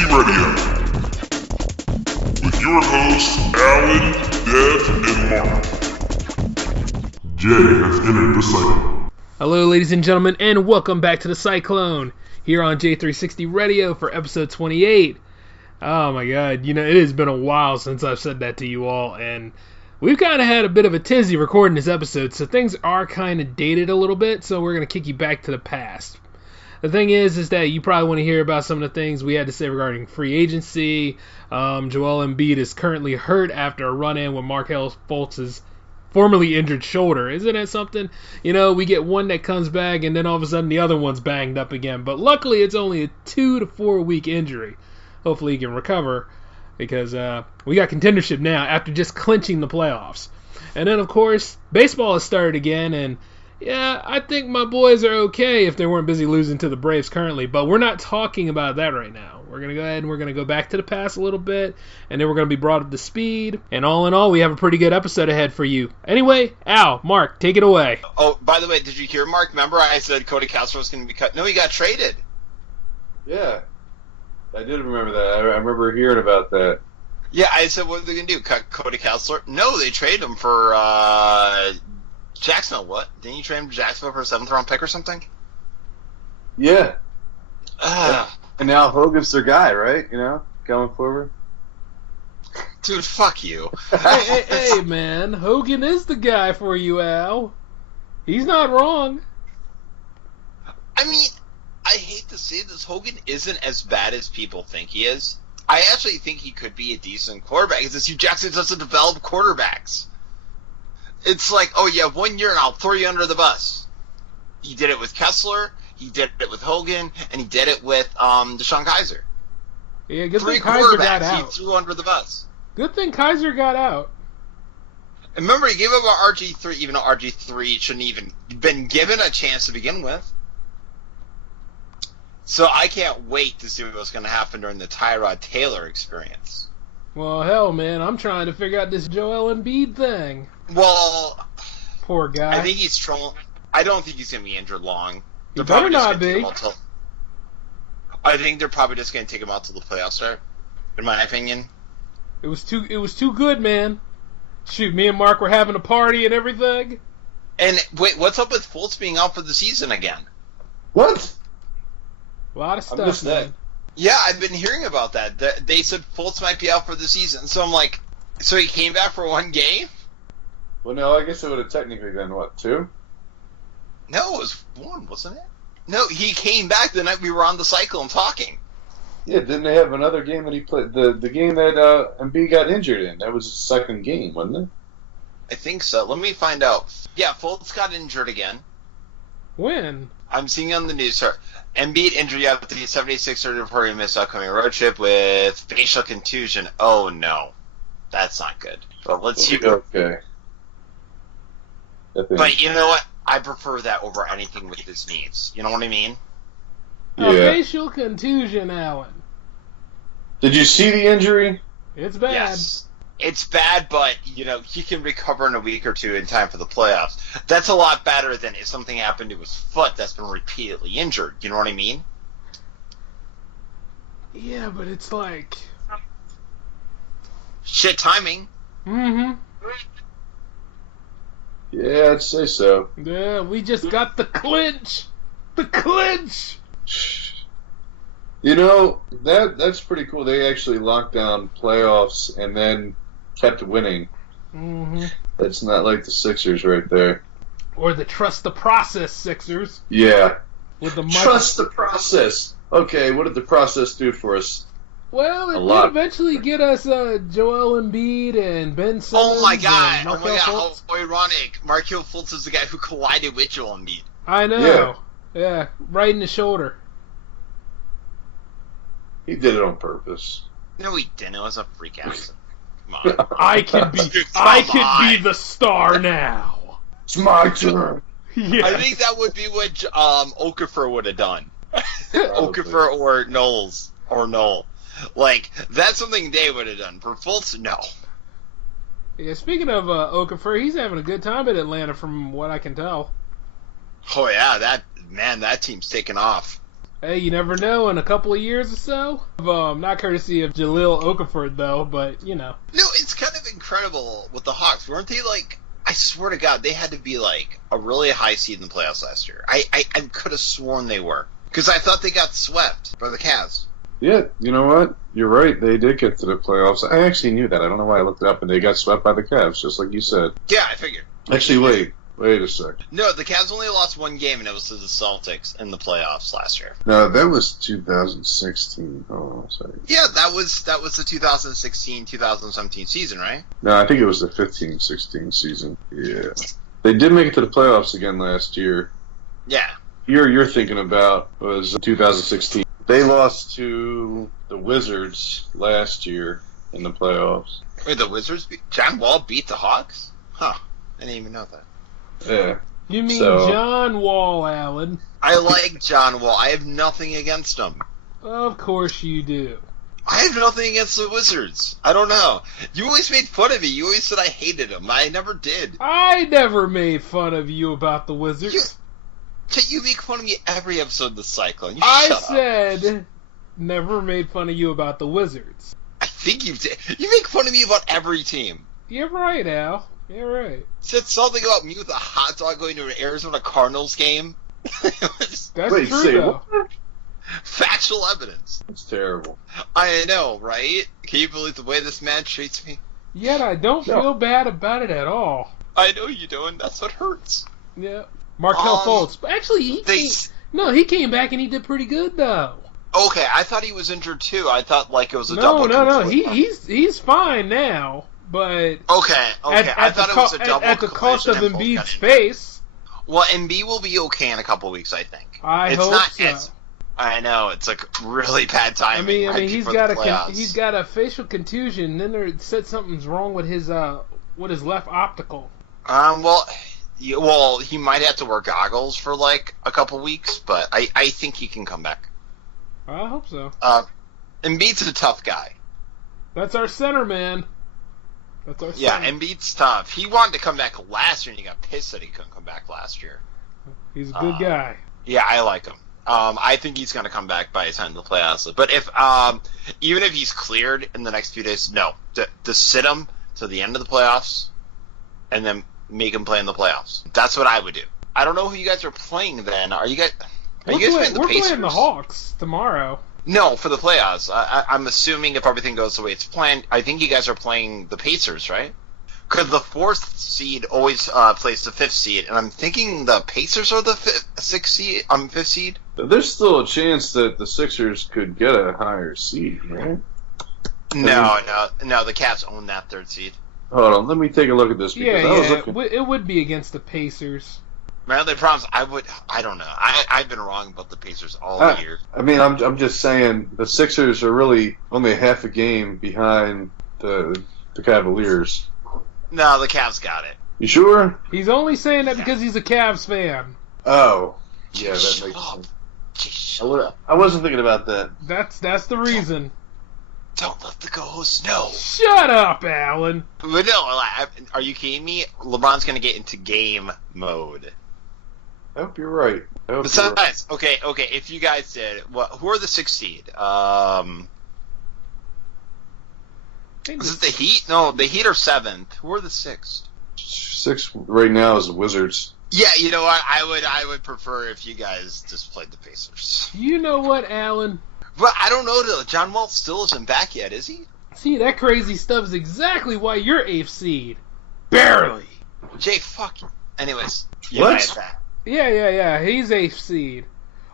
J360 Radio. With your hosts, Alan, Dev, and Mark. Jay has entered the cycle. Hello, ladies and gentlemen, and welcome back to the Cyclone, here on J360 Radio for episode 28. Oh my god, it has been a while since I've said that to you all, and we've kind of had a bit of a tizzy recording this episode, so things are kind of dated a little bit, so we're going to kick you back to the past. The thing is that you probably want to hear about some of the things we had to say regarding free agency. Joel Embiid is currently hurt after a run-in with Markelle Fultz's formerly injured shoulder. Isn't that something? We get one that comes back, and then all of a sudden the other one's banged up again. But luckily, it's only a 2 to 4 week injury. Hopefully he can recover, because we got contendership now after just clinching the playoffs. And then, of course, baseball has started again, and yeah, I think my boys are okay if they weren't busy losing to the Braves currently, but we're not talking about that right now. We're going to go ahead and we're going to go back to the past a little bit, and then we're going to be brought up to speed, and all in all, we have a pretty good episode ahead for you. Anyway, Al, Mark, take it away. Oh, by the way, did you hear, Mark? Remember I said Cody Kessler was going to be cut? No, he got traded. Yeah, I did remember that. I remember hearing about that. Yeah, I said, what are they going to do, cut Cody Kessler? No, they traded him for Jacksonville. What? Didn't you trade him to Jacksonville for a 7th-round pick or something? Yeah. And now Hogan's their guy, right? Going forward. Dude, fuck you. Hey, man. Hogan is the guy for you, Al. He's not wrong. I mean, I hate to say this, Hogan isn't as bad as people think he is. I actually think he could be a decent quarterback. It's just Hugh Jackson doesn't develop quarterbacks. It's like, oh, you have 1 year and I'll throw you under the bus. He did it with Kessler, he did it with Hogan, and he did it with Deshaun Kaiser. Yeah, good 3 thing Kaiser got quarterbacks he out. threw under the bus. Good thing Kaiser got out. And remember, he gave up our RG3, even though RG3 shouldn't even been given a chance to begin with. So I can't wait to see what's going to happen during the Tyrod Taylor experience. Well, hell, man, I'm trying to figure out this Joel Embiid thing. Well, poor guy. I think he's trolling. I don't think he's going to be injured long. He better not be. I think they're probably just going to take him out till the playoffs start, in my opinion. It was too good, man. Shoot, me and Mark were having a party and everything. And wait, what's up with Fultz being out for the season again? What? A lot of stuff, man. Yeah, I've been hearing about that. They said Fultz might be out for the season. So I'm like, so he came back for 1 game? Well, no, I guess it would have technically been, 2? No, it was 1, wasn't it? No, he came back the night we were on the Cyclone talking. Yeah, didn't they have another game that he played? The game that Embiid got injured in. That was his second game, wasn't it? I think so. Let me find out. Yeah, Fultz got injured again. When? I'm seeing on the news, sir. Embiid injury after the 76ers reporting missed upcoming road trip with facial contusion. Oh, no. That's not good. But let's see. Okay. But you know what? I prefer that over anything with his knees. You know what I mean? Yeah. A facial contusion, Alan. Did you see the injury? It's bad. Yes. It's bad, but, he can recover in a week or 2 in time for the playoffs. That's a lot better than if something happened to his foot that's been repeatedly injured. You know what I mean? Yeah, but it's like... shit timing. Mm-hmm. Yeah, I'd say so. Yeah, we just got the clinch! The clinch! That's pretty cool. They actually locked down playoffs and then kept winning. Mm-hmm. That's not like the Sixers right there. Or the trust the process Sixers. Yeah. With the trust the process. Okay, what did the process do for us? Well, it did eventually get us Joel Embiid and Ben Simmons. Oh my god! Fultz. How ironic! Markelle Fultz is the guy who collided with Joel Embiid. I know. Yeah, right in the shoulder. He did it on purpose. No, he didn't. It was a freak accident. Come on. I can be the star now. It's my turn. Yes. I think that would be what Okafor would have done. Okafor or Knowles or Knoll. Like, that's something they would have done. For Fultz, no. Yeah, speaking of Okafor, he's having a good time at Atlanta from what I can tell. Oh, yeah, that team's taken off. Hey, you never know, in a couple of years or so. Not courtesy of Jaleel Okafor, though, but, you know. No, it's kind of incredible with the Hawks. Weren't they, like, I swear to God, they had to be, like, a really high seed in the playoffs last year. I could have sworn they were. Because I thought they got swept by the Cavs. Yeah, you know what? You're right. They did get to the playoffs. I actually knew that. I don't know why I looked it up, and they got swept by the Cavs, just like you said. Yeah, I figured. Actually, wait a sec. No, the Cavs only lost one game, and it was to the Celtics in the playoffs last year. No, that was 2016. Oh, sorry. Yeah, that was the 2016-2017 season, right? No, I think it was the 15-16 season. Yeah. They did make it to the playoffs again last year. Yeah. You're thinking about was 2016. They lost to the Wizards last year in the playoffs. Wait, the Wizards John Wall beat the Hawks? Huh. I didn't even know that. Yeah. You mean John Wall, Alan? I like John Wall. I have nothing against him. Of course you do. I have nothing against the Wizards. I don't know. You always made fun of me. You always said I hated him. I never did. I never made fun of you about the Wizards. You make fun of me every episode of the Cyclone. I said never made fun of you about the Wizards. I think you did. You make fun of me about every team. You're right, Al. You're right. You said something about me with a hot dog going to an Arizona Cardinals game. That's true, though. What? Factual evidence. That's terrible. I know, right? Can you believe the way this man treats me? Yet I don't feel bad about it at all. I know you do, and that's what hurts. Yeah. Markel Fultz. Actually, he came back and he did pretty good, though. Okay, I thought he was injured, too. I thought, it was a double. No. He's fine now, but... Okay. I thought it was a double at the cost of Embiid's face. Well, Embiid will be okay in a couple weeks, I think. I hope so. I know, it's like really bad timing. I mean, he's got a facial contusion. Then they said something's wrong with his left optical. Well, he might have to wear goggles for like a couple weeks, but I think he can come back. I hope so. Embiid's a tough guy. That's our center, man. That's our center. Yeah, Embiid's tough. He wanted to come back last year, and he got pissed that he couldn't come back last year. He's a good guy. Yeah, I like him. I think he's going to come back by the time of the playoffs. But even if he's cleared in the next few days, no. To sit him to the end of the playoffs and then make him play in the playoffs. That's what I would do. I don't know who you guys are playing then. Are you guys playing the Pacers? We're playing the Hawks tomorrow. No, for the playoffs. I'm assuming if everything goes the way it's planned, I think you guys are playing the Pacers, right? Because the 4th seed always plays the 5th seed, and I'm thinking the Pacers are the 5th seed. There's still a chance that the Sixers could get a higher seed, right? No, the Cavs own that 3rd seed. Hold on, let me take a look at this. It would be against the Pacers. My only problem is I don't know. I've been wrong about the Pacers all year. I mean, I'm just saying the Sixers are really only half a game behind the Cavaliers. No, the Cavs got it. You sure? He's only saying that because he's a Cavs fan. Oh, yeah, that makes sense. I wasn't thinking about that. That's the reason. Don't let the co-host know. Shut up, Alan. But no, are you kidding me? LeBron's going to get into game mode. I hope you're right. Besides, okay, if you guys did, who are the 6th seed? Is it the Heat? No, the Heat are 7th. Who are the 6th? 6th right now is the Wizards. Yeah, you know what? I would prefer if you guys just played the Pacers. You know what, Alan? But I don't know, though. John Wall still isn't back yet, is he? See, that crazy stuff's exactly why you're 8th seed. Barely. Jay, fuck you. Anyways. What? Yeah. He's 8th seed.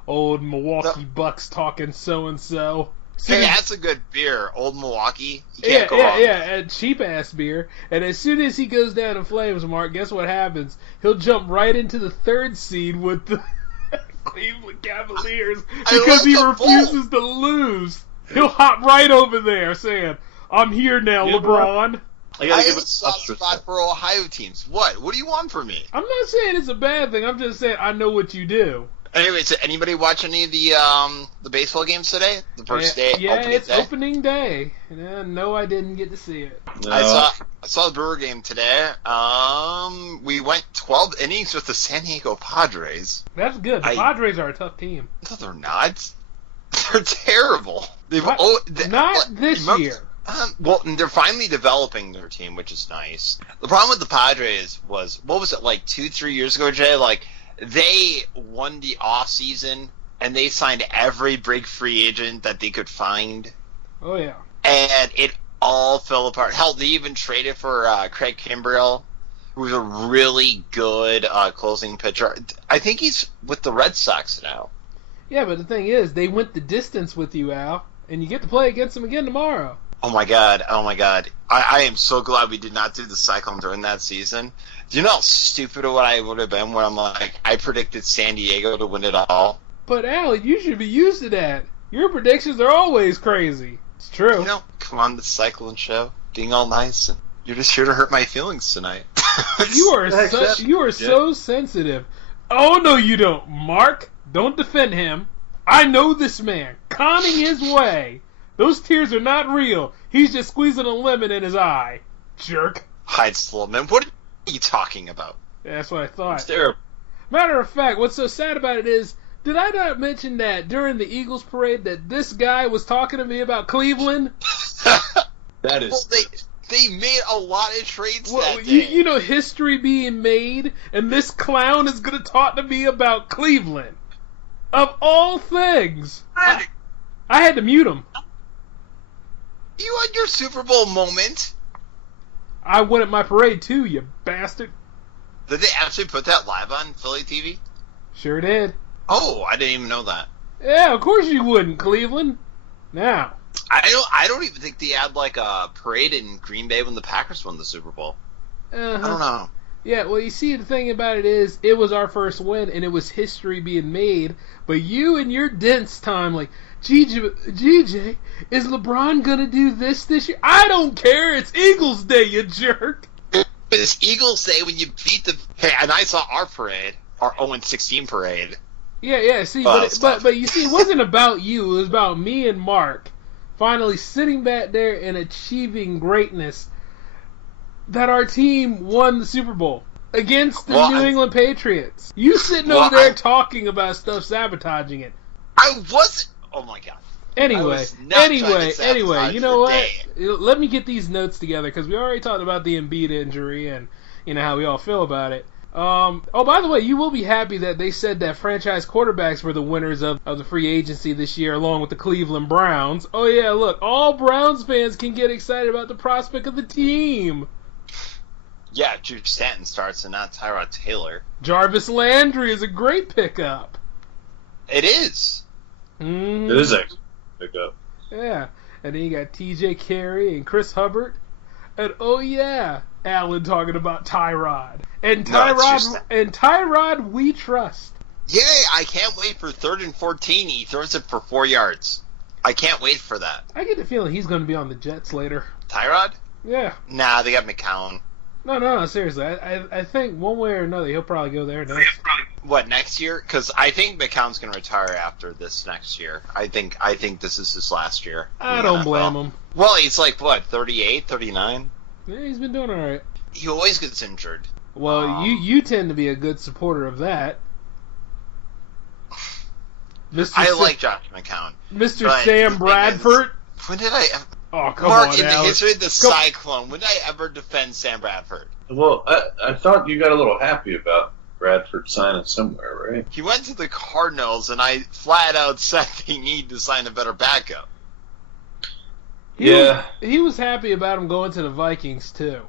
Old Milwaukee Bucks talking so-and-so. Hey, that's a good beer. Old Milwaukee. You can't go wrong. Yeah, cheap-ass beer. And as soon as he goes down in flames, Mark, guess what happens? He'll jump right into the 3rd seed with the Cleveland Cavaliers because he refuses to lose. He'll hop right over there saying, I'm here now, LeBron. I have a soft spot for Ohio teams. What? What do you want from me? I'm not saying it's a bad thing. I'm just saying I know what you do. Anyway, did anybody watch any of the baseball games today? The first day? Yeah, it's opening day. No, I didn't get to see it. No. I saw the Brewer game today. We went 12 innings with the San Diego Padres. That's good. The Padres are a tough team. No, they're not. They're terrible. Not this year. Well, they're finally developing their team, which is nice. The problem with the Padres was, what was it, like 2-3 years ago, Jay? Like, they won the offseason, and they signed every big free agent that they could find. Oh, yeah. And it all fell apart. Hell, they even traded for Craig Kimbrell, who was a really good closing pitcher. I think he's with the Red Sox now. Yeah, but the thing is, they went the distance with you, Al, and you get to play against them again tomorrow. Oh my god. I am so glad we did not do the Cyclone during that season. Do you know how stupid I would have been when I'm like, I predicted San Diego to win it all? But Al, you should be used to that. Your predictions are always crazy. It's true. You know, come on the Cyclone show, being all nice, and you're just here to hurt my feelings tonight. You are so sensitive. Oh, no, you don't, Mark. Don't defend him. I know this man. Conning his way. Those tears are not real. He's just squeezing a lemon in his eye. Jerk. Hides the lemon. What are you talking about? That's what I thought. It's terrible. Matter of fact, what's so sad about it is, did I not mention that during the Eagles parade that this guy was talking to me about Cleveland? That is... Well, they made a lot of trades that day. You know, history being made, and this clown is going to talk to me about Cleveland. Of all things. I had to mute him. You had your Super Bowl moment. I went at my parade too, you bastard. Did they actually put that live on Philly TV? Sure did. Oh, I didn't even know that. Yeah, of course you wouldn't, Cleveland. Now. I don't even think they had like a parade in Green Bay when the Packers won the Super Bowl. I don't know. Yeah, well, you see, the thing about it is, it was our first win, and it was history being made. But you and your dense time, like, GJ, is LeBron gonna do this year? I don't care. It's Eagles Day, you jerk. It's Eagles Day when you beat the. Hey, and I saw our parade, our 0-16 parade. Yeah. See, but you see, it wasn't about you. It was about me and Mark finally sitting back there and achieving greatness. That our team won the Super Bowl against the New England Patriots. You sitting over there talking about stuff, sabotaging it. I wasn't. Oh my god. Anyway, you know what? Let me get these notes together because we already talked about the Embiid injury and you know how we all feel about it. Oh, by the way, you will be happy that they said that franchise quarterbacks were the winners of the free agency this year, along with the Cleveland Browns. Oh yeah, look, all Browns fans can get excited about the prospect of the team. Yeah, Drew Stanton starts and not Tyrod Taylor. Jarvis Landry is a great pickup. It is. Mm. It is actually a pickup. Yeah, and then you got T.J. Carey and Chris Hubbard. And oh yeah, Alan talking about Tyrod. And Tyrod we trust. Yay, I can't wait for 3rd and 14. He throws it for 4 yards. I can't wait for that. I get the feeling he's going to be on the Jets later. Tyrod? Yeah. Nah, they got McCown. No, seriously. I think one way or another he'll probably go there next. What, next year? Because I think McCown's going to retire after this next year. I think this is his last year. I don't blame him. Well, he's like, what, 38, 39? Yeah, he's been doing all right. He always gets injured. Well, you tend to be a good supporter of that. I like Josh McCown. Mr. Sam Bradford. When did I... Oh, come Mark, on, in Alex. the history of the Cyclone, when did I ever defend Sam Bradford? Well, I thought you got a little happy about Bradford signing somewhere, right? He went to the Cardinals, and I flat out said they need to sign a better backup. He was happy about him going to the Vikings, too.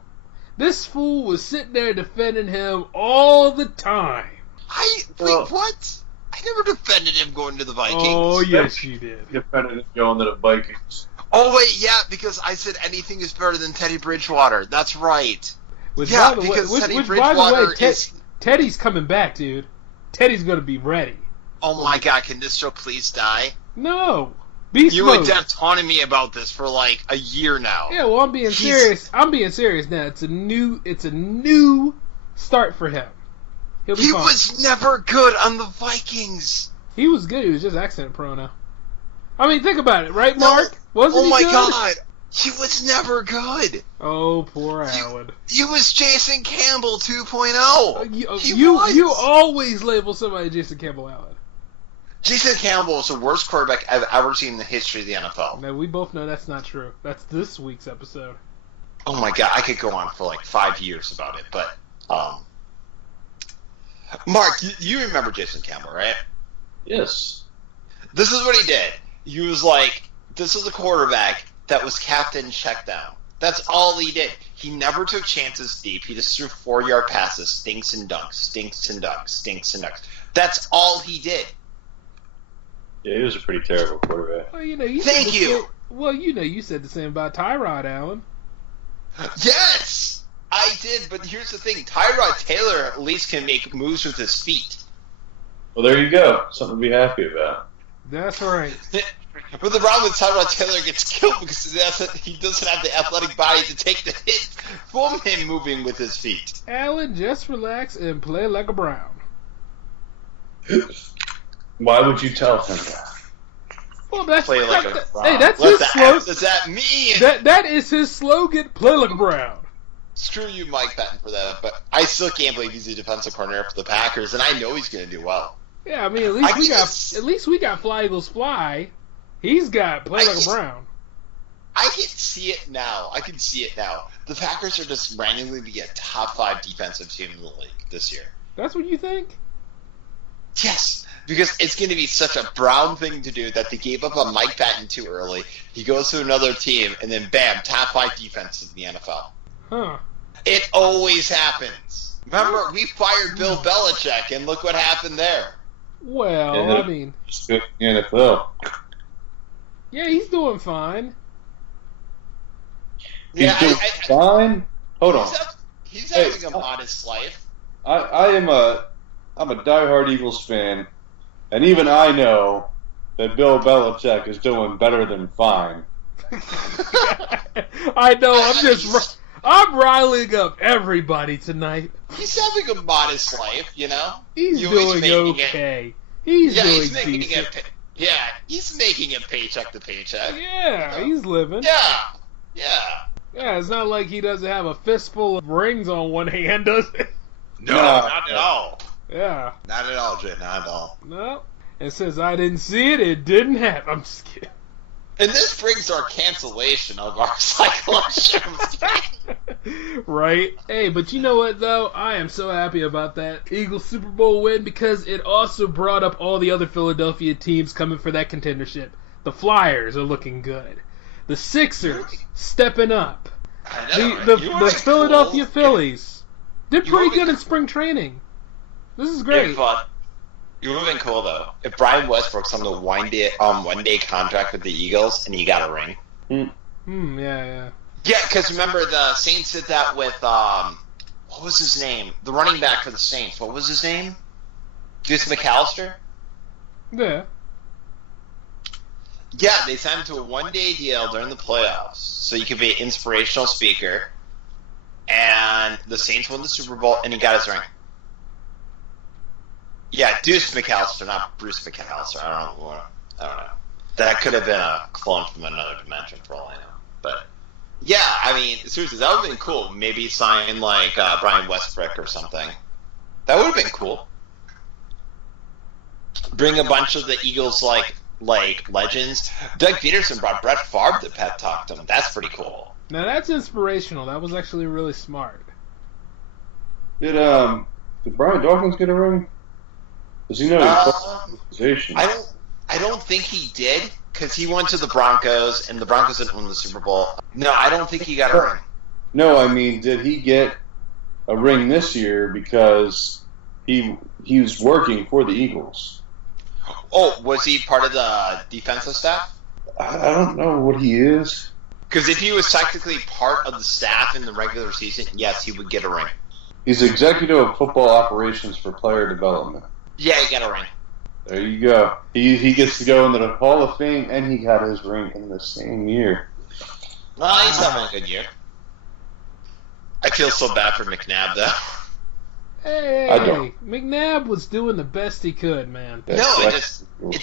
This fool was sitting there defending him all the time. What? I never defended him going to the Vikings. Oh, yes, you did. Defended him going to the Vikings. Oh, wait, yeah, because I said anything is better than Teddy Bridgewater. That's right. Teddy's coming back, dude. Teddy's going to be ready. Oh, my God, can this show please die? No. Beast you mode. and Dev taunting me about this for like a year now. Yeah, well, I'm being serious. I'm being serious now. It's a new start for him. He was never good on the Vikings. He was good. He was just accident prone now. I mean, think about it, right, Mark? Wasn't he good? Oh my God, he was never good. Oh, poor Alan. He was Jason Campbell 2.0. You always label somebody Jason Campbell Allen. Jason Campbell is the worst quarterback I've ever seen in the history of the NFL. Man, we both know that's not true. That's this week's episode. Oh my god, I could go on for like 5 years about it, but Mark, you remember Jason Campbell, right? Yes. This is what he did. He was like, this is a quarterback that was captain check down. That's all he did. He never took chances deep. He just threw 4-yard passes, stinks and dunks, stinks and dunks, stinks and dunks. That's all he did. Yeah, he was a pretty terrible quarterback. Well, you Thank you. Well, you said the same about Tyrod Allen. Yes, I did, but here's the thing. Tyrod Taylor at least can make moves with his feet. Well, there you go. Something to be happy about. That's right. But the problem with Tyrod Taylor gets killed because he doesn't have the athletic body to take the hit from him moving with his feet. Allen, just relax and play like a Brown. Why would you tell him that? Well, that's Play like a that, Brown. hey, that's What his the slogan. F does that mean? That is his slogan. Play like a Brown. Screw you, Mike Patton, for that. But I still can't believe he's a defensive coordinator for the Packers, and I know he's going to do well. Yeah, I mean, at least we got Fly Eagles Fly. He's got play like a Brown. I can see it now. The Packers are just randomly be a top 5 defensive team in the league this year. That's what you think? Yes, because it's going to be such a Brown thing to do that they gave up on Mike Patton too early. He goes to another team, and then bam, top 5 defense in the NFL. Huh. It always happens. Remember, we fired Bill Belichick, and look what happened there. Well, Yeah, I mean, it's good in the NFL. yeah, he's doing fine. He's doing fine. Hold on. He's having a modest life. I'm a diehard Eagles fan, and even I know that Bill Belichick is doing better than fine. I know. I'm riling up everybody tonight. He's having a modest life, you know. He's doing okay. He's doing decent. He's making it paycheck to paycheck. Yeah, he's living. Yeah. Yeah, it's not like he doesn't have a fistful of rings on one hand, does it? No, not at all. Yeah. Not at all, Jay. Not at all. No. And since I didn't see it, it didn't happen. I'm just kidding. And this brings our cancellation of our Cyclone Right? Hey, but you know what, though? I am so happy about that Eagles Super Bowl win because it also brought up all the other Philadelphia teams coming for that contendership. The Flyers are looking good. The Sixers stepping up. I know, The Philadelphia Phillies. They're pretty good in spring training. This is great. You would have been cool, though, if Brian Westbrook signed a one-day contract with the Eagles and he got a ring. Yeah. Yeah, because remember, the Saints did that with, what was his name? The running back for the Saints. What was his name? Deuce McAllister? Yeah. Yeah, they signed him to a one-day deal during the playoffs, so you could be an inspirational speaker, and the Saints won the Super Bowl, and he got his ring. Yeah, Deuce McAllister, not Bruce McAllister. I don't know. That could have been a clone from another dimension for all I know. But, yeah, I mean, seriously, that would have been cool. Maybe sign, like, Brian Westbrook or something. That would have been cool. Bring a bunch of the Eagles, like legends. Doug Peterson brought Brett Favre to pep talk to him. That's pretty cool. Now, that's inspirational. That was actually really smart. Did Brian Dawkins get a ring? Does he know his organization? I don't think he did, because he went to the Broncos, and the Broncos didn't win the Super Bowl. No, I don't think he got a ring. No, I mean, did he get a ring this year because he was working for the Eagles? Oh, was he part of the defensive staff? I don't know what he is. Because if he was technically part of the staff in the regular season, yes, he would get a ring. He's executive of football operations for player development. Yeah, he got a ring. There you go. He gets to go into the Hall of Fame, and he got his ring in the same year. Well, he's having a good year. I feel so bad for McNabb, though. Hey, McNabb was doing the best he could, man. It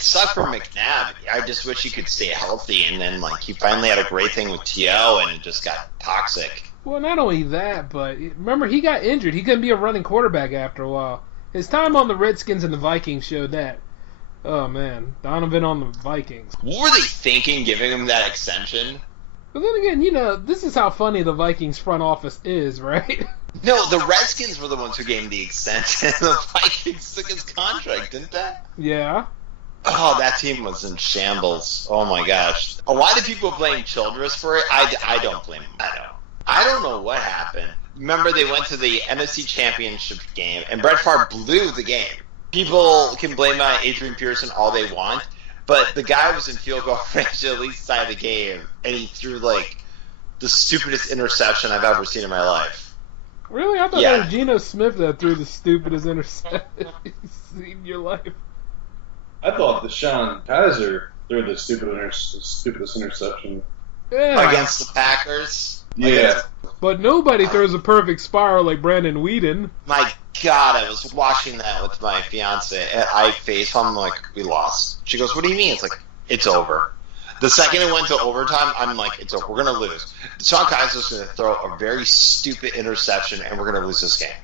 sucked for McNabb. I just wish he could stay healthy, and then he finally had a great thing with T.O., and it just got toxic. Well, not only that, but remember, he got injured. He couldn't be a running quarterback after a while. His time on the Redskins and the Vikings showed that. Oh, man. Donovan on the Vikings. What were they thinking giving him that extension? But then again, this is how funny the Vikings front office is, right? No, the Redskins were the ones who gave him the extension. The Vikings took his contract, didn't they? Yeah. Oh, that team was in shambles. Oh, my gosh. A lot of people blame Childress for it. I don't blame him. I don't know what happened. Remember, they went to the NFC Championship game, and Brett Favre blew the game. People can blame Adrian Pearson all they want, but the guy was in field goal range at least side of the game, and he threw, the stupidest interception I've ever seen in my life. Really? I thought it was Geno Smith that threw the stupidest interception you've seen in your life. I thought Deshaun Kaiser threw the stupidest interception. Yeah. Against the Packers. Yeah. But nobody throws a perfect spiral like Brandon Whedon. My God, I was watching that with my fiance, and I facepalmed. I'm like, we lost. She goes, what do you mean? It's like, it's over. The second it went to overtime, I'm like, it's over. We're going to lose. Deshaun Kaiser's going to throw a very stupid interception, and we're going to lose this game.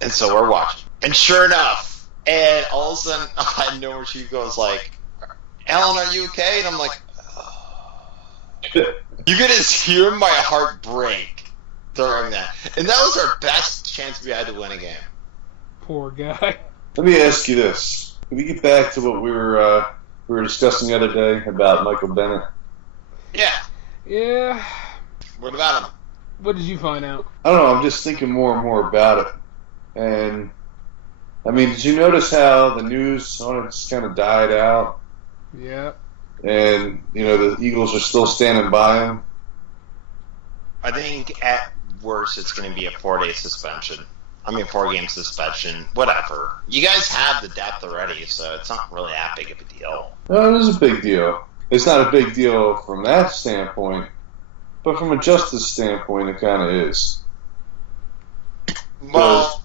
And so we're watching. And sure enough, and all of a sudden, I know where she goes, Alan, are you okay? And I'm like, you could just hear my heart break during that. And that was our best chance we had to win a game. Poor guy. Let me ask you this. Can we get back to what we were discussing the other day about Michael Bennett? Yeah. Yeah. What about him? What did you find out? I don't know. I'm just thinking more and more about it. And, did you notice how the news on it just kind of died out? Yeah. And, the Eagles are still standing by him? I think at worst it's going to be a 4-day suspension. 4-game suspension, whatever. You guys have the depth already, so it's not really that big of a deal. No, it is a big deal. It's not a big deal from that standpoint, but from a justice standpoint, it kind of is. Well,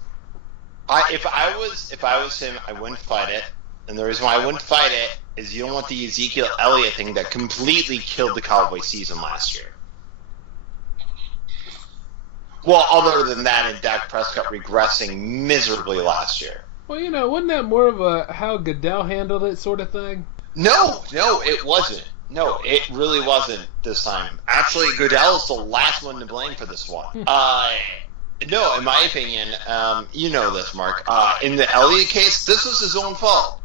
if I was him, I wouldn't fight it. And the reason why I wouldn't fight it is you don't want the Ezekiel Elliott thing that completely killed the Cowboys season last year. Well, other than that, and Dak Prescott regressing miserably last year. Well, wasn't that more of a how Goodell handled it sort of thing? No, it wasn't. No, it really wasn't this time. Actually, Goodell is the last one to blame for this one. No, in my opinion, you know this, Mark. In the Elliott case, this was his own fault.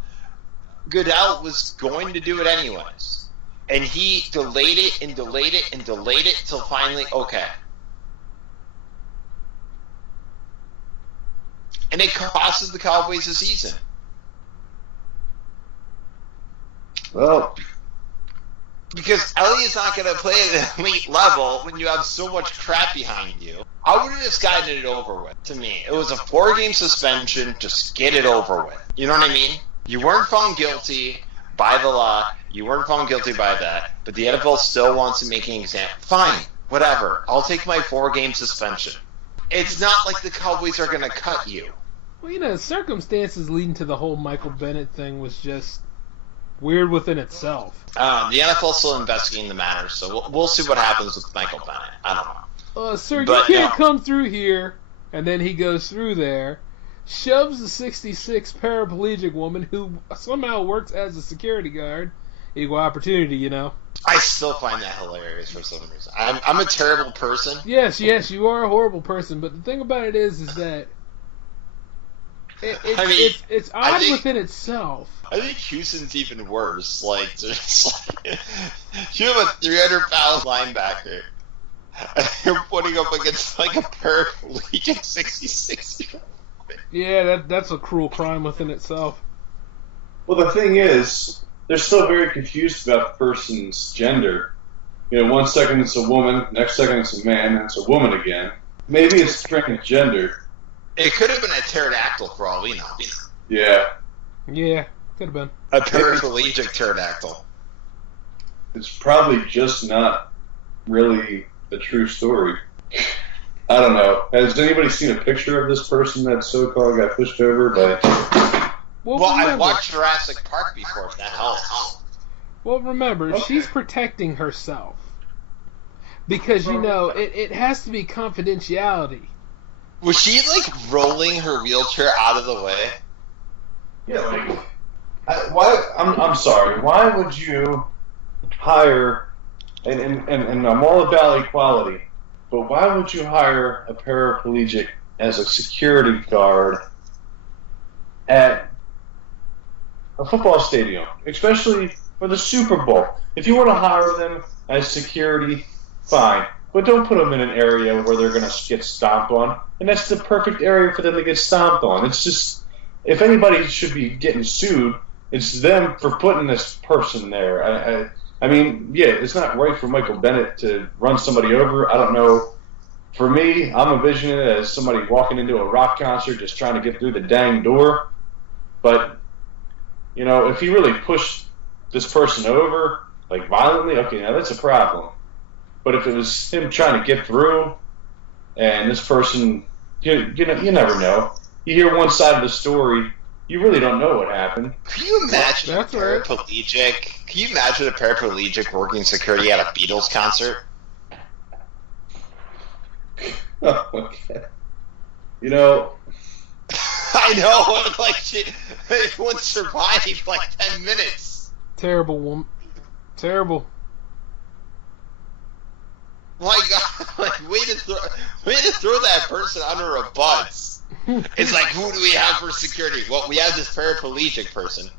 Goodell was going to do it anyways. And he delayed it and delayed it and delayed it till finally, okay. And it costs the Cowboys a season. Well, because Elliott's not going to play at an elite level when you have so much crap behind you. I would have just gotten it over with, to me. It was a 4-game suspension. Just get it over with. You know what I mean? You weren't found guilty by the law. You weren't found guilty by that. But the NFL still wants to make an example. Fine. Whatever. I'll take my 4-game suspension. It's not like the Cowboys are going to cut you. Well, circumstances leading to the whole Michael Bennett thing was just weird within itself. The NFL's still investigating the matter, so we'll see what happens with Michael Bennett. I don't know. Sir, you can't come through here, and then he goes through there, shoves the 66 paraplegic woman who somehow works as a security guard. Equal opportunity, I still find that hilarious for some reason. I'm a terrible person. Yes, you are a horrible person, but the thing about it is that it's odd within itself. I think Houston's even worse. You have a 300-pound linebacker, and you're putting up against a paraplegic 66-year-old. Yeah, that's a cruel crime within itself. Well, the thing is, they're still very confused about the person's gender. 1 second it's a woman, next second it's a man, and it's a woman again. Maybe it's transgender. It could have been a pterodactyl for all we know. Yeah. Yeah, could have been. A paraplegic pterodactyl. It's probably just not really the true story. I don't know. Has anybody seen a picture of this person that so-called got pushed over by... Well, I watched Jurassic Park before, if that helps. Well, remember, she's protecting herself. Because, it has to be confidentiality. Was she, rolling her wheelchair out of the way? Yeah, why? I'm sorry. Why would you hire, and I'm all about equality, but why would you hire a paraplegic as a security guard at a football stadium, especially for the Super Bowl? If you want to hire them as security, fine. But don't put them in an area where they're going to get stomped on. And that's the perfect area for them to get stomped on. It's just, if anybody should be getting sued, it's them for putting this person there. I mean, yeah, it's not right for Michael Bennett to run somebody over. I don't know. For me, I'm envisioning it as somebody walking into a rock concert just trying to get through the dang door. But, you know, if he really pushed this person over, like violently, okay, now that's a problem. But if it was him trying to get through, and this person, you never know. You hear one side of the story, you really don't know what happened. Can you imagine a paraplegic working security at a Beatles concert? Oh, okay. You know, I know, like it wouldn't survive like 10 minutes. Terrible woman. Terrible. My God, like way to throw that person under a bus. It's like, who do we have for security? Well, we have this paraplegic person.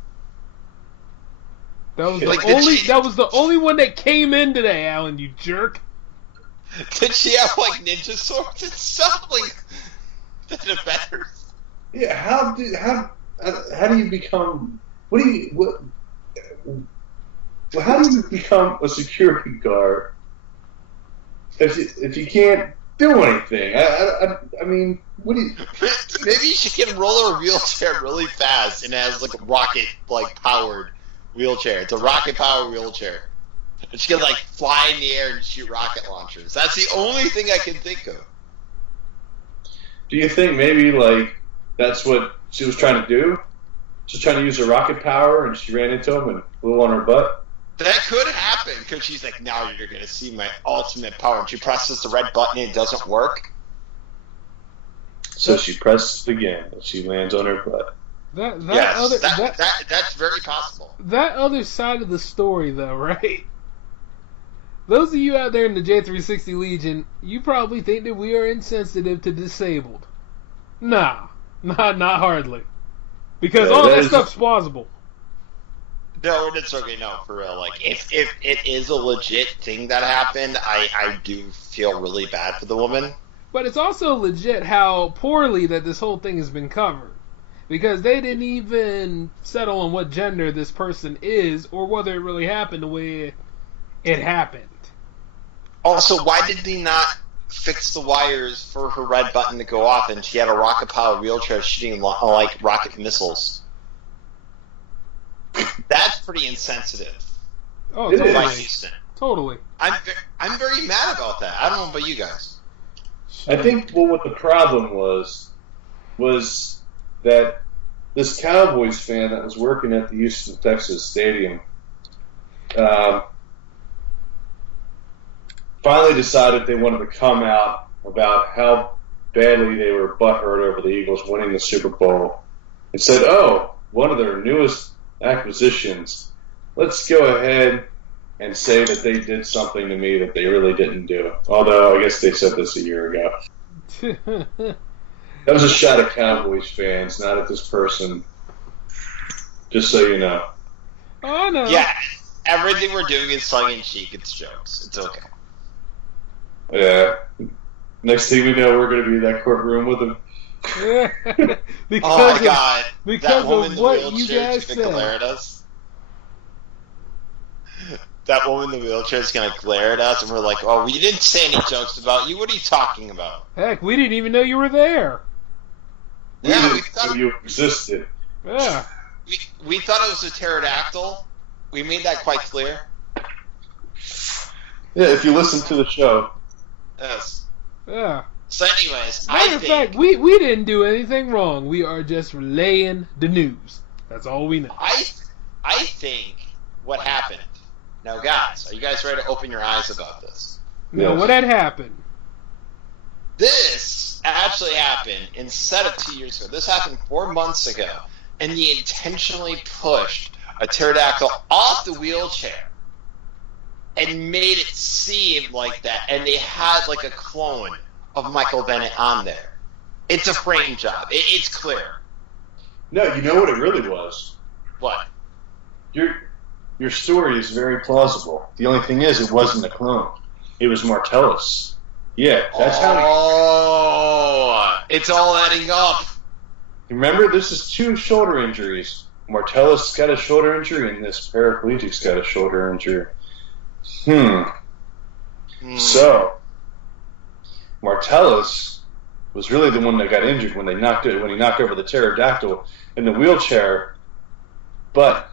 That was the only one that came in today, Alan, you jerk. Did she have like ninja swords and stuff? Like the defenders? Yeah, how do you become how do you become a security guard if you can't do anything? I mean, what do you? Maybe you should get a roller wheelchair really fast and it has like a rocket powered wheelchair. It's a rocket powered wheelchair. And she can like fly in the air and shoot rocket launchers. That's the only thing I can think of. Do you think maybe like that's what she was trying to do? She's trying to use her rocket power and she ran into him and blew on her butt? That could happen because she's like, now you're going to see my ultimate power. And she presses the red button and it doesn't work. So she presses it again and she lands on her butt. That's very possible. That other side of the story, though, right? Those of you out there in the J360 Legion, you probably think that we are insensitive to disabled. Nah, not hardly. Because all that stuff's plausible. No, it's okay. No, for real. Like, if it is a legit thing that happened, I do feel really bad for the woman. But it's also legit how poorly that this whole thing has been covered. Because they didn't even settle on what gender this person is or whether it really happened the way it happened. Also, why did they not fix the wires for her red button to go off and she had a rocket-powered wheelchair shooting like rocket missiles? That's pretty insensitive. Oh, totally. By Houston. Totally. I'm very mad about that. I don't know about you guys. I think what the problem was that this Cowboys fan that was working at the Houston, Texas stadium finally decided they wanted to come out about how badly they were butthurt over the Eagles winning the Super Bowl and said, oh, one of their newest acquisitions, let's go ahead and say that they did something to me that they really didn't do. Although I guess they said this a year ago. That was a shot at Cowboys fans, not at this person. Just so you know. Oh, no. Yeah, everything we're doing is tongue-in-cheek. It's jokes. It's okay. Yeah. Next thing we know, we're going to be in that courtroom with him. Oh my God! Because that woman of in the what wheelchair you guys is going to glare at us. That woman in the wheelchair is going to glare at us, and we're like, "Oh, we didn't say any jokes about you. What are you talking about?" Heck, we didn't even know you were there. We didn't know you existed. Yeah. We thought it was a pterodactyl. We made that quite clear. Yeah, if you listen to the show. Yes. Yeah. So anyways, Matter of fact, we didn't do anything wrong. We are just relaying the news. That's all we know. I think what happened. Now, guys, are you guys ready to open your eyes about this? No, Yes. what had happened? This actually happened instead of 2 years ago. This happened 4 months ago, and they intentionally pushed a pterodactyl off the wheelchair and made it seem like that, and they had like a clone of Michael Bennett on there. It's a frame job. It's clear. No, you know what it really was? What? Your story is very plausible. The only thing is, it wasn't a clone. It was Martellus. Yeah, that's how. Oh, it's all adding up. Remember, this is 2 shoulder injuries. Martellus got a shoulder injury, and this paraplegic's got a shoulder injury. So, Martellus was really the one that got injured when he knocked over the pterodactyl in the wheelchair, but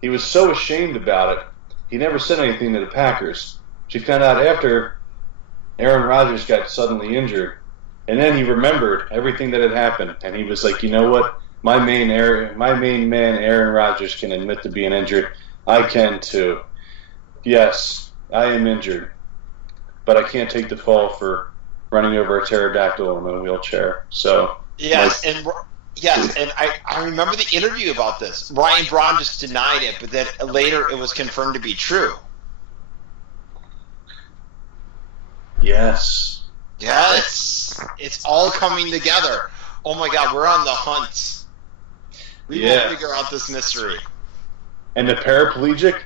he was so ashamed about it, he never said anything to the Packers. She found out after Aaron Rodgers got suddenly injured, and then he remembered everything that had happened, and he was like, you know what? My main man, Aaron Rodgers, can admit to being injured. I can too. Yes, I am injured, but I can't take the fall for running over a pterodactyl in a wheelchair. So yes, and I remember the interview about this. Ryan Braun just denied it, but then later it was confirmed to be true. Yes. Yes, it's all coming together. Oh my God, we're on the hunt. We will figure out this mystery. And the paraplegic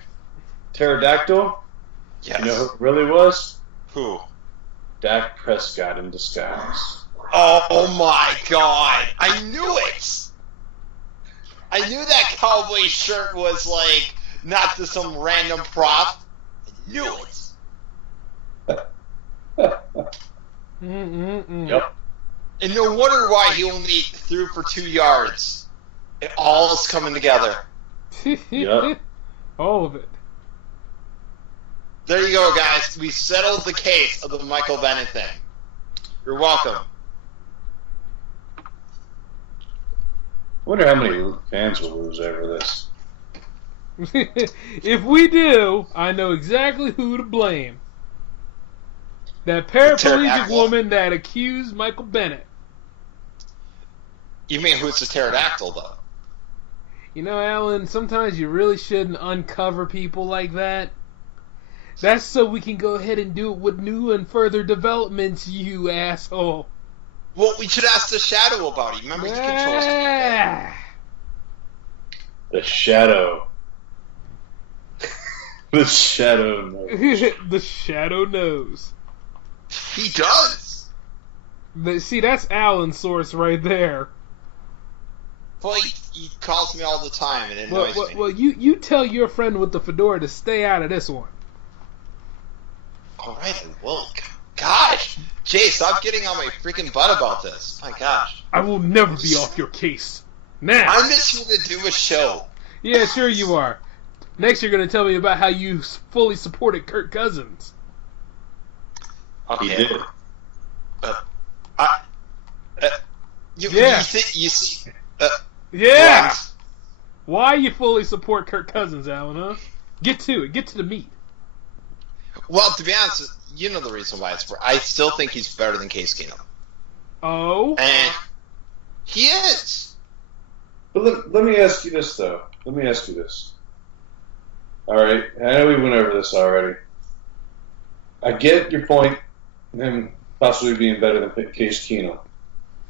pterodactyl? Yes. You know who it really was? Who? Dak Prescott in disguise. Oh my God, I knew it. I knew that cowboy shirt was like not just some random prop. I knew it. Yep. And no wonder why he only threw for 2 yards. It all is coming together. Yep. All of it. There you go, guys. We settled the case of the Michael Bennett thing. You're welcome. I wonder how many fans will lose over this. If we do, I know exactly who to blame. That paraplegic woman that accused Michael Bennett. You mean who's the pterodactyl, though? You know, Alan, sometimes you really shouldn't uncover people like that. That's so we can go ahead and do it with new and further developments, you asshole. Well, we should ask the Shadow about it. Remember, he controls it. The Shadow. The Shadow knows. The Shadow knows. He does. See, that's Alan's source right there. Well, he calls me all the time and it annoys me. Well, you tell your friend with the fedora to stay out of this one. All right, I will. Gosh, Jay, stop getting on my freaking butt about this. My gosh. I will never be off your case. Now. I'm just here to do a show. Yeah, sure you are. Next, you're going to tell me about how you fully supported Kirk Cousins. Okay. He did. You see. Yeah. What? Why you fully support Kirk Cousins, Alan? Huh? Get to it. Get to the meat. Well, to be honest, you know the reason why I still think he's better than Case Keenum. Oh. And he is. But let me ask you this, though. Let me ask you this. All right. I know we went over this already. I get your point, him possibly being better than Case Keenum.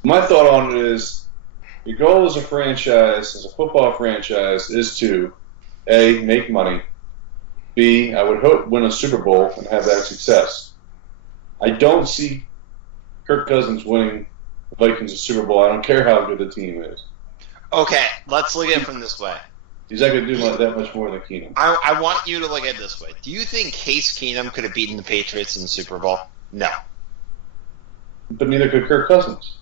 My thought on it is, your goal as a franchise, as a football franchise, is to, A, make money, B, I would hope win a Super Bowl and have that success. I don't see Kirk Cousins winning the Vikings a Super Bowl. I don't care how good the team is. Okay, let's look at it from this way. He's not going to do that much more than Keenum. I want you to look at it this way. Do you think Case Keenum could have beaten the Patriots in the Super Bowl? No. But neither could Kirk Cousins.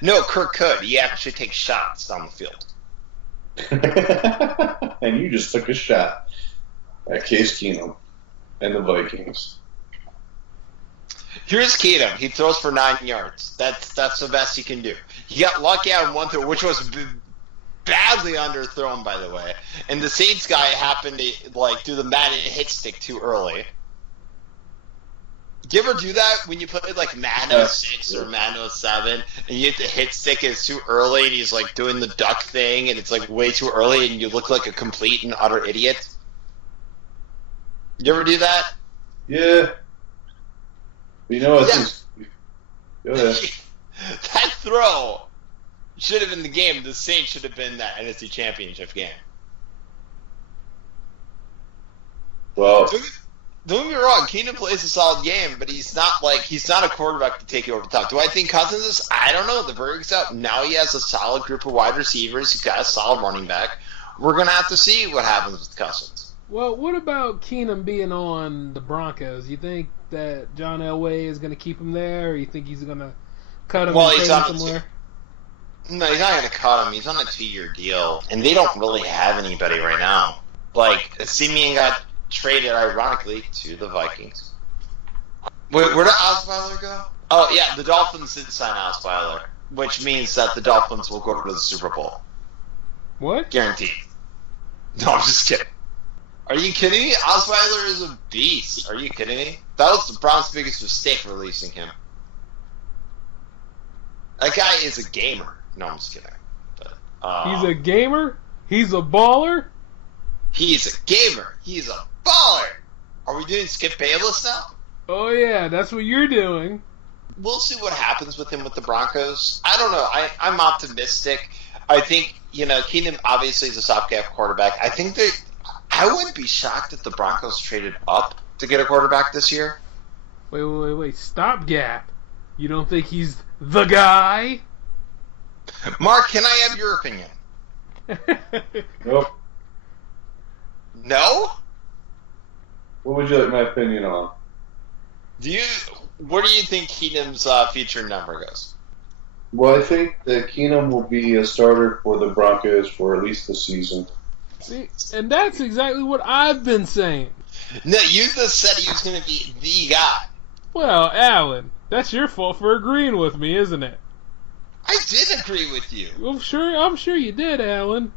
No, Kirk could. He actually takes shots down the field. And you just took a shot at Case Keenum and the Vikings. Here's Keenum. He throws for 9 yards. That's the best he can do. He got lucky on one throw, which was badly underthrown, by the way. And the Saints guy happened to do the Madden hit stick too early. Do you ever do that when you play like Madden 06 or Madden 07 and you hit the hit stick and it's too early and he's like doing the duck thing and it's like way too early and you look like a complete and utter idiot? You ever do that? Yeah. You know what? Yeah. Go ahead. That throw should have been the game. The Saints should have been that NFC Championship game. Well, don't get me wrong, Keenum plays a solid game, but he's not a quarterback to take you over the top. Do I think Cousins is? I don't know. The verdict's out. Now he has a solid group of wide receivers. He's got a solid running back. We're going to have to see what happens with Cousins. Well, what about Keenum being on the Broncos? You think that John Elway is going to keep him there, or you think he's going to cut him and trade him somewhere? No, he's not going to cut him. He's on a 2-year deal, and they don't really have anybody right now. Like, Simeon got traded, ironically, to the Vikings. Wait, where did Osweiler go? Oh, yeah, the Dolphins did sign Osweiler, which means that the Dolphins will go to the Super Bowl. What? Guaranteed. No, I'm just kidding. Are you kidding me? Osweiler is a beast. Are you kidding me? That was the Browns' biggest mistake, releasing him. That guy is a gamer. No, I'm just kidding. But, he's a gamer? He's a baller? He's a gamer. He's a baller. Are we doing Skip Bayless now? Oh, yeah, that's what you're doing. We'll see what happens with him with the Broncos. I don't know. I'm optimistic. I think, Keenum obviously is a stopgap quarterback. I think that I wouldn't be shocked if the Broncos traded up to get a quarterback this year. Wait. Stopgap. You don't think he's the guy? Mark, can I have your opinion? Nope. No? What would you like my opinion on? Where do you think Keenum's future number goes? Well, I think that Keenum will be a starter for the Broncos for at least the season. See, and that's exactly what I've been saying. No, you just said he was going to be the guy. Well, Alan, that's your fault for agreeing with me, isn't it? I did agree with you. Well, I'm sure you did, Alan.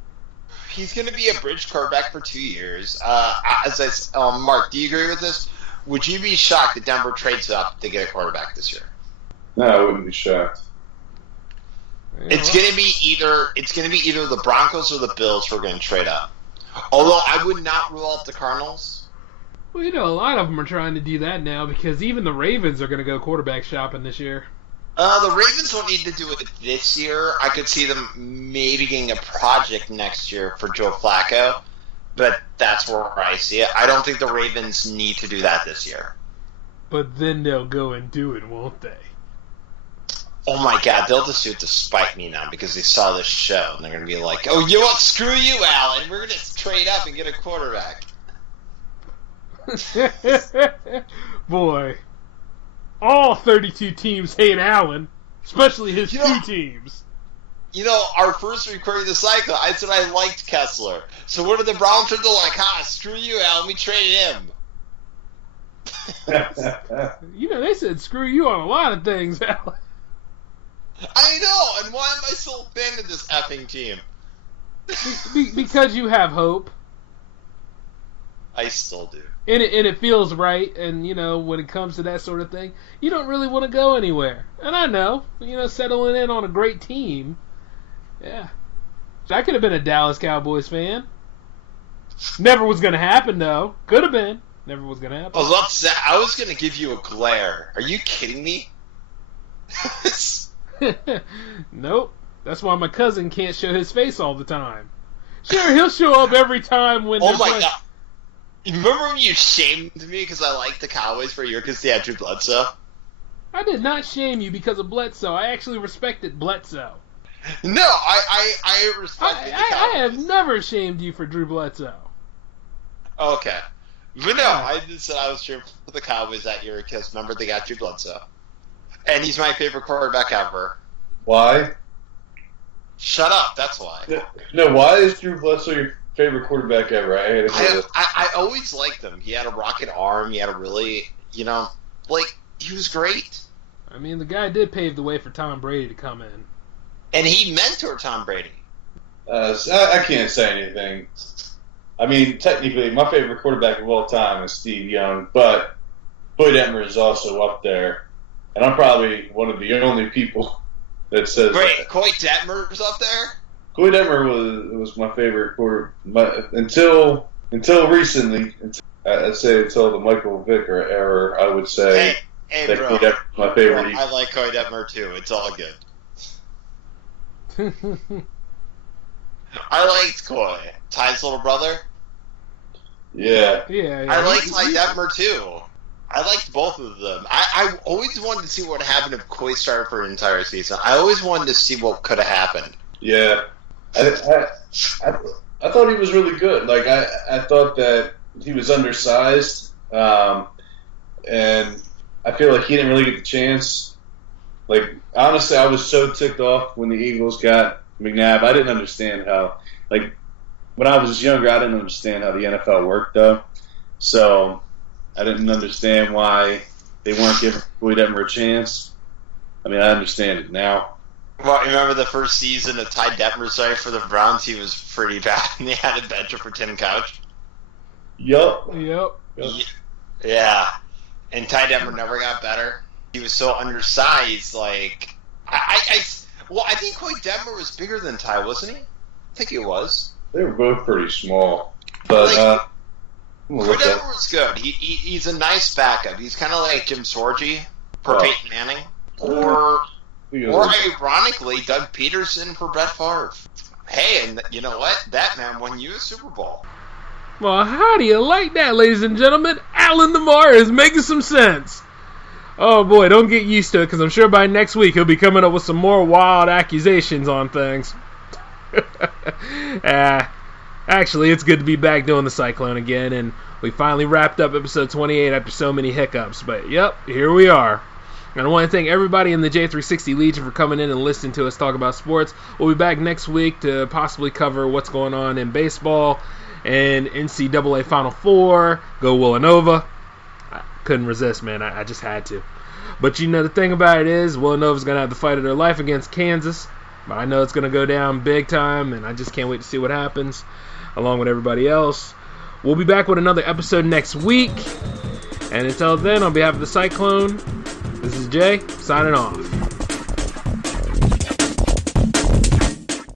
He's going to be a bridge quarterback for 2 years. Mark, do you agree with this? Would you be shocked that Denver trades up to get a quarterback this year? No, I wouldn't be shocked. It's going to be either the Broncos or the Bills who are going to trade up. Although I would not rule out the Cardinals. Well, a lot of them are trying to do that now because even the Ravens are going to go quarterback shopping this year. The Ravens don't need to do it this year. I could see them maybe getting a project next year for Joe Flacco, but that's where I see it. I don't think the Ravens need to do that this year. But then they'll go and do it, won't they? Oh my God, they'll just do it to spite me now because they saw this show and they're going to be like, oh, you know what? Screw you, Alan. We're going to trade up and get a quarterback. Boy. All 32 teams hate Allen, especially his two teams. Our first recording of the cycle, I said I liked Kessler. So what did the Browns do? Like, screw you, Allen. We traded him. They said screw you on a lot of things, Allen. I know, and why am I so fan of this effing team? Because you have hope. I still do. And it feels right, and, when it comes to that sort of thing, you don't really want to go anywhere. And I know, settling in on a great team, yeah. I could have been a Dallas Cowboys fan. Never was going to happen, though. Could have been. Never was going to happen. I was going to give you a glare. Are you kidding me? Nope. That's why my cousin can't show his face all the time. Sure, he'll show up every time when. Oh my God! You remember when you shamed me because I liked the Cowboys for a year because they had Drew Bledsoe? I did not shame you because of Bledsoe. I actually respected Bledsoe. No, I respected the Cowboys. I have never shamed you for Drew Bledsoe. Okay. But no, I just said I was cheering for the Cowboys that year because remember they got Drew Bledsoe. And he's my favorite quarterback ever. Why? Shut up, that's why. No, why is Drew Bledsoe your favorite quarterback ever? I always liked him. He had a rocket arm. He had a really, he was great. I mean, the guy did pave the way for Tom Brady to come in. And he mentored Tom Brady. I can't say anything. I mean, technically, my favorite quarterback of all time is Steve Young, but Coy Detmer is also up there, and I'm probably one of the only people that says. Wait, Coy Detmer's up there? Coy Detmer was my favorite quarter until recently. I'd say until the Michael Vick era, I would say. Hey, that bro. Coy Detmer was my favorite. Bro, I like Coy Detmer too. It's all good. I liked Coy. Ty's little brother. Yeah. I liked Ty Detmer too. I liked both of them. I always wanted to see what happened if Coy started for an entire season. I always wanted to see what could have happened. Yeah. I thought he was really good. Like, I thought that he was undersized, and I feel like he didn't really get the chance. Like, honestly, I was so ticked off when the Eagles got McNabb. I didn't understand how, like, when I was younger, I didn't understand how the NFL worked, though. So I didn't understand why they weren't giving Coy Detmer a chance. I mean, I understand it now. Well, remember the first season of Ty Detmer starting for the Browns? He was pretty bad, and they had to bench him for Tim Couch. Yup. Yeah. And Ty Detmer never got better. He was so undersized, like... I think Coy Detmer was bigger than Ty, wasn't he? I think he was. They were both pretty small. But, Coy Detmer was good. He's a nice backup. He's kind of like Jim Sorgi for Peyton Manning. Or ironically, Doug Peterson for Brett Favre. Hey, and you know what? That man won you a Super Bowl. Well, how do you like that, ladies and gentlemen? Alan Lamar is making some sense. Oh boy, don't get used to it, because I'm sure by next week he'll be coming up with some more wild accusations on things. Actually, it's good to be back doing the Cyclone again, and we finally wrapped up episode 28 after so many hiccups. But yep, here we are. And I want to thank everybody in the J360 Legion for coming in and listening to us talk about sports. We'll be back next week to possibly cover what's going on in baseball and NCAA Final Four. Go Villanova. I couldn't resist, man. I just had to. But you know, the thing about it is, Villanova's going to have the fight of their life against Kansas. But I know it's going to go down big time, and I just can't wait to see what happens, along with everybody else. We'll be back with another episode next week. And until then, on behalf of the Cyclone, this is Jay, signing off.